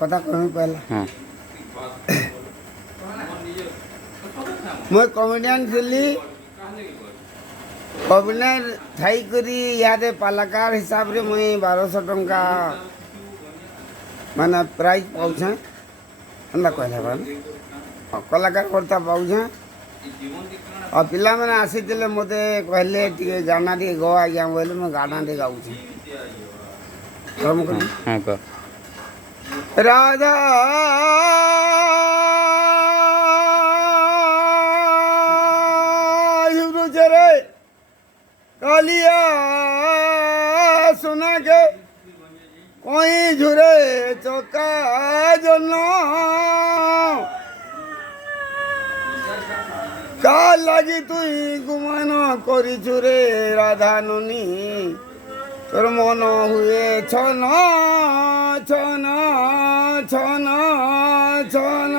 কথা কমি পহলা হ্যাঁ মুই কমেডিয়ান ଥିଲି কমেডিয়ান থাইকরি ইয়াদে পালাকার হিসাବରେ মুই 1200 ଟଙ୍କା ମାନେ ପ୍ରାଇଜ୍ ପାଉଛେଁ ଏନ୍ତା କହିଲେ କଳାକାର ଭତ୍ତା ପାଉଛେଁ ଆଉ ପିଲାମାନେ ଆସିଥିଲେ ମୋତେ କହିଲେ ଟିକେ ଗାନା ଟିକେ ଗ ଆଜ୍ଞା ବୋଇଲେ ମୁଁ ଗାନା ଟିକେ ଗାଉଛେ হ্যাঁ কহ রাধা রে কালিয়া সোনা কে কই ঝুরে চকা জন্য কার লাগি তুই গুমান করিছু রে রাধা ননী তোর মন হুয়ে ছন ছন ছন ছন